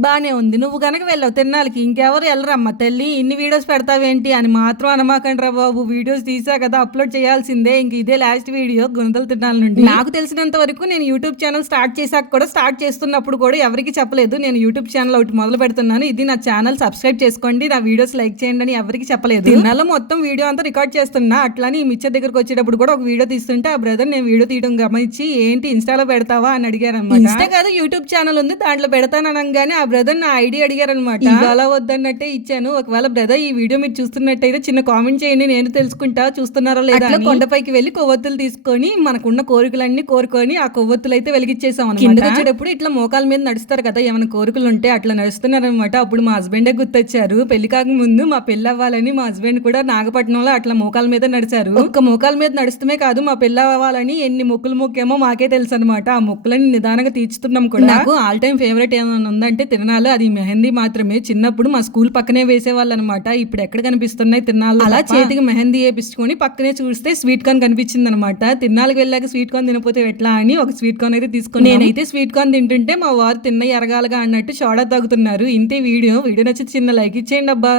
బానే ఉంది. నువ్వు గనక వెళ్ళావు తిరునాళ్ళకి. ఇంకెవరు ఎళ్ళరమ్మా తల్లి. ఇన్ని వీడియోస్ పెడతావేంటి అని మాత్రం అనమాకండ్రా బాబు. వీడియోస్ తీసా కదా! అప్‌లోడ్ చేయాల్సిందే. ఇంక ఇదే లాస్ట్ వీడియో గుణదల తిరునాళ్ళ నుండి. నాకు తెలిసినంత వరకు నేను యూట్యూబ్ ఛానెల్ స్టార్ట్ చేశాక కూడా స్టార్ట్ చేస్తున్నప్పుడు కూడా ఎవరికీ చెప్పలేదు. నేను యూట్యూబ్ ఛానెల్ ఒకటి మొదలు పెడుతున్నాను. ఇది నా ఛానెల్ సబ్స్క్రైబ్ చేసుకోండి. నా వీడియోస్ లైక్ చేయండి అని ఎవరికీ చెప్పలేదు. తిరునాళ్ళలో మొత్తం వీడియో అంతా రికార్డ్ చేస్తున్నా. అట్లని ఈ మిక్చర్ దగ్గరకొచ్చేటప్పుడు కూడా ఒక వీడియో తీస్తుంటే ఆ బ్రదర్ నేను వీడియో తీయడం గమనించి ఏంటి ఇన్‌స్టాలో పెడతావా అని అడిగారనమాట. ఇన్‌స్టా కాదు యూట్యూబ్ ఛానెల్ ఉంది. దాంట్లో పెడతాననంగానే ఆ బ్రదర్ నా ఐడీ అడిగారనమాట. ఇది అలా వద్దన్నట్టే ఇచ్చాను. ఒకవేళ బ్రదర్ ఈ వీడియో మీరు చూస్తున్నట్టయితే చిన్న కామెంట్ చేయండి. నేను తెలుసుకుంటా చూస్తున్నారా లేదా అని. కొండపైకి వెళ్లి కొవ్వొత్తులు తీసుకొని మనకున్న కోరికలన్నీ కోరుకొని ఆ కొవ్వొత్తులు అయితే వెలిగించేసాం అన్నమాట. కిందకి వచ్చేటప్పుడు ఇట్లా మోకాల మీద నడుస్తారు కదా ఏమైనా కోరికలు ఉంటే అట్లా నడుస్తున్నారనమాట. అప్పుడు మా హస్బెండే గుర్తొచ్చారు. పెళ్లి కాక ముందు మా పెళ్లి అవ్వాలని మా హస్బెండ్ కూడా నాగపట్నంలో అట్లా మోకాల మీద నడిచారు. ఒక్క మోకాల మీద నడుస్తమే కాదు మా పెళ్లి అవ్వాలని ఎన్ని మొక్కులు మొక్కేమో మాకే తెలుసు అనమాట. ఆ మొక్కులని నిదానంగా తీర్చుతున్నాం కూడా. నాకు ఆల్ టైమ్ ఫేవరెట్ ఏమైనా ఉందంటే తిరణాలు అది మెహందీ మాత్రమే. చిన్నప్పుడు మా స్కూల్ పక్కనే వేసేవాళ్ళు అనమాట. ఇప్పుడు ఎక్కడ కనిపిస్తున్నాయి తిరణాలు అలా చేతికి మెహందీ వేపించుకొని పక్కనే చూస్తే స్వీట్ కార్న్ కనిపించింది అనమాట. తిరణాలకు వెళ్ళాక స్వీట్ కార్న్ తినపోతే ఎట్లా అని ఒక స్వీట్ కార్న్ అయితే తీసుకుని నేనైతే స్వీట్ కార్న్ తింటుంటే మా వారు తిన్న ఎరగాలగా అన్నట్టు సోడా తాగుతున్నారు. ఇంతే వీడియో నచ్చితే చిన్న లైక్ ఇచ్చేయండి అబ్బా.